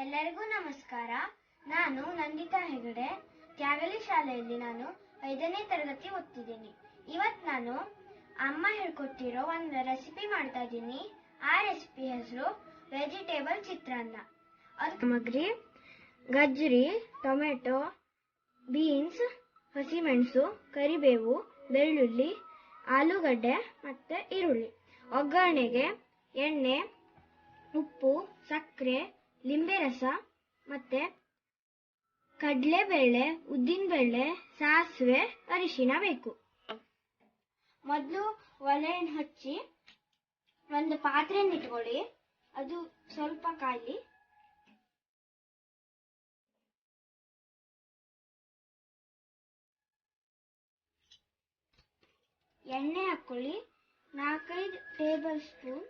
ಎಲ್ಲರಿಗೂ ನಮಸ್ಕಾರ. ನಾನು ನಂದಿತಾ ಹೆಗಡೆ. ತ್ಯಾಗಲಿ ಶಾಲೆಯಲ್ಲಿ ನಾನು ಐದನೇ ತರಗತಿ ಓದ್ತಿದ್ದೀನಿ. ಇವತ್ತು ನಾನು ಅಮ್ಮ ಹೇಳ್ಕೊಟ್ಟಿರೋ ಒಂದು ರೆಸಿಪಿ ಮಾಡ್ತಾ ಇದ್ದೀನಿ. ಆ ರೆಸಿಪಿ ಹೆಸರು ವೆಜಿಟೇಬಲ್ ಚಿತ್ರಾನ್ನ. ಅದು ಸಾಮಗ್ರಿ, ಗಜ್ಜರಿ, ಟೊಮೆಟೊ ಬೀನ್ಸ್ ಹಸಿಮೆಣಸು, ಕರಿಬೇವು, ಬೆಳ್ಳುಳ್ಳಿ, ಆಲೂಗಡ್ಡೆ ಮತ್ತೆ ಈರುಳ್ಳಿ. ಒಗ್ಗರಣೆಗೆ ಎಣ್ಣೆ, ಉಪ್ಪು, ಸಕ್ಕರೆ ಲಿಂಬೆ ರಸ ಮತ್ತೆ ಉದ್ದಿನ ಬೇಳೆ ಸಾಸಿವೆ, ಅರಿಶಿನ ಬೇಕು. ಮೊದಲು ಒಲೆಯನ್ನು ಹಚ್ಚಿ ಒಂದು ಪಾತ್ರೆಯನ್ನು ಇಟ್ಕೊಳ್ಳಿ. ಅದು ಸ್ವಲ್ಪ ಕಾಯಿ ಎಣ್ಣೆ ಹಾಕೊಳ್ಳಿ ನಾಲ್ಕೈದು ಟೇಬಲ್ ಸ್ಪೂನ್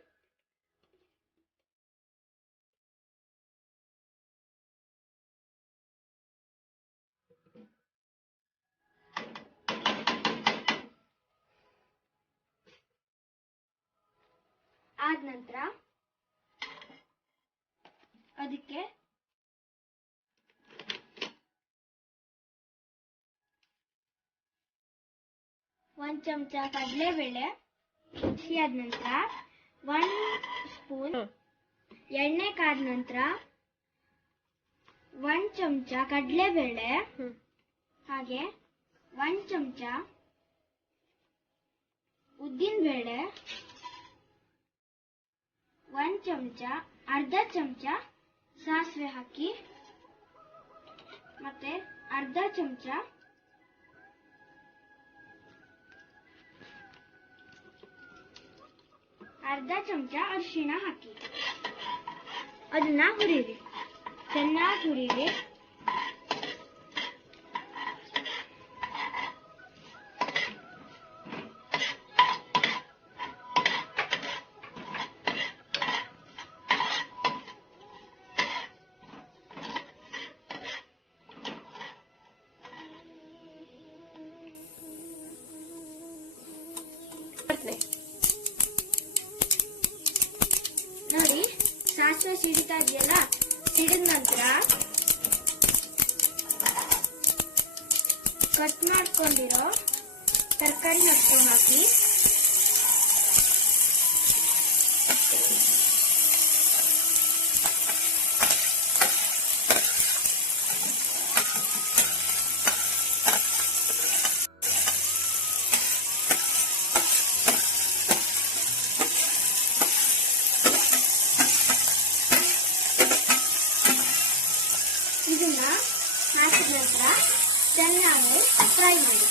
ಆದ ನಂತರ ಅದಕ್ಕೆ ಒಂದ್ ಚಮಚ ಕಡಲೆಬೇಳೆ ಬಿಸಿ ಆದ ನಂತರ ಒಂದ್ ಸ್ಪೂನ್ ಎಣ್ಣೆ ಕಾದ ನಂತರ ಒಂದ್ ಚಮಚ ಕಡಲೆಬೇಳೆ ಹಾಗೆ ಒಂದ್ ಚಮಚ ಉದ್ದಿನ ಬೇಳೆ ಒಂದ್ ಚಮಚ ಅರ್ಧ ಚಮಚ ಸಾಸಿವೆ ಹಾಕಿ ಮತ್ತೆ ಅರ್ಧ ಚಮಚ ಅರ್ಧ ಚಮಚ ಅರಿಶಿಣ ಹಾಕಿ. ಅದನ್ನ ಹುರಿರಿ. ಚೆನ್ನಾಗಿ ಹುರಿರಿ. ಸಾಸಿವೆ ಸಿಡಿತಾ ಇದೆಯಲ್ಲ ಸಿಡಿದ ನಂತರ ಕಟ್ ಮಾಡ್ಕೊಂಡಿರೋ ತರಕಾರಿ ಹಾಕಿ ಇದನ್ನ ಹಾಕಿದ ನಂತರ ಚೆನ್ನಾಗಿ ಫ್ರೈ ಮಾಡಿ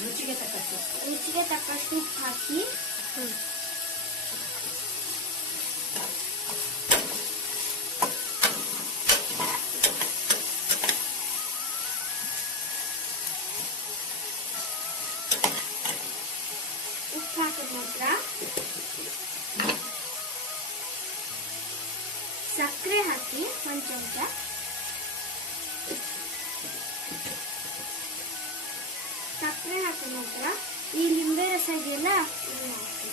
ರುಚಿಗೆ ತಕ್ಕಷ್ಟು ರುಚಿಗೆ ತಕ್ಕಷ್ಟು ಉಪ್ಪು ಹಾಕಿ ಉಪ್ಪು ಹಾಕಿದ ನಂತರ ಸಕ್ಕರೆ ಹಾಕಿ ಒಂದು ಚಮಚ. ಸಕ್ಕರೆ ಹಾಕಿದ ನಂತರ ಈ ಲಿಂಬೆ ರಸ ಇದೆಯಲ್ಲ ಇದನ್ನ ಹಾಕಿ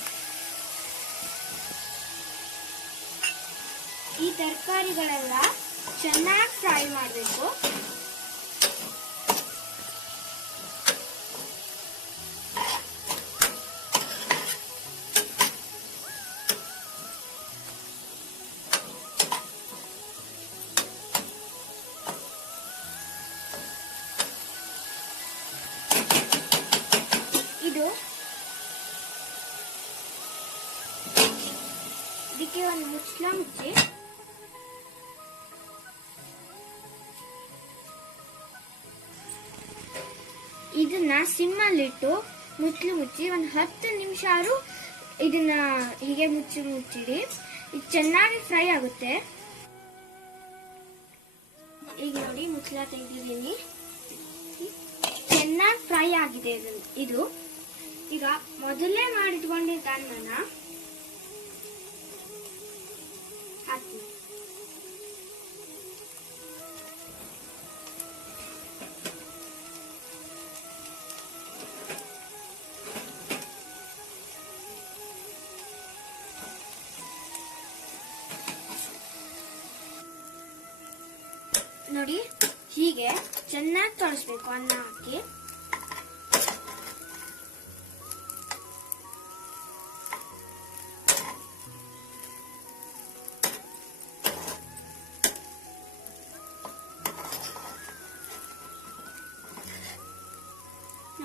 ಈ ತರಕಾರಿಗಳೆಲ್ಲ ಚೆನ್ನಾಗಿ ಫ್ರೈ ಮಾಡಬೇಕು. ಒಂದು ಮುಚ್ಚಳ ಮುಚ್ಚಿ. ಇದನ್ನ ಸಿಮ್ಮಲ್ಲಿಟ್ಟು ಮುಚ್ಚಲು ಮುಚ್ಚಿ ಒಂದು ಹತ್ತು ನಿಮಿಷ ಆರು ಇದನ್ನ ಹೀಗೆ ಮುಚ್ಚಿ ಮುಚ್ಚಿಡಿ. ಇದು ಚೆನ್ನಾಗಿ ಫ್ರೈ ಆಗುತ್ತೆ. ಈಗ ನೋಡಿ ಮುಚ್ಚಳ ತೆಗೆದಿದ್ದೀನಿ. ಚೆನ್ನಾಗಿ ಫ್ರೈ ಆಗಿದೆ ಇದು- ಇದು. ಈಗ ಮೊದಲೇ ಮಾಡಿಟ್ಕೊಂಡಿದ್ದ ಅನ್ನನ ಹಾಕಿ ನೋಡಿ ಹೀಗೆ ಚೆನ್ನಾಗಿ ತೊಳಸ್ಬೇಕು ಅನ್ನ ಹಾಕಿ.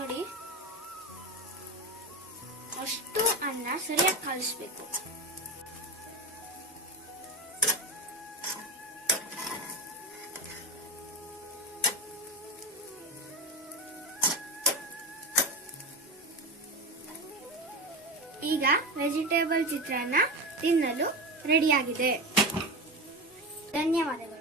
ನೋಡಿ. ಅಷ್ಟು ಅನ್ನ ಸರಿಯಾಗಿ ಕಲಿಸ್ಬೇಕು. ಈಗ ವೆಜಿಟೇಬಲ್ ಚಿತ್ರಾನ್ನ ತಿನ್ನಲು ರೆಡಿಯಾಗಿದೆ ಧನ್ಯವಾದಗಳು.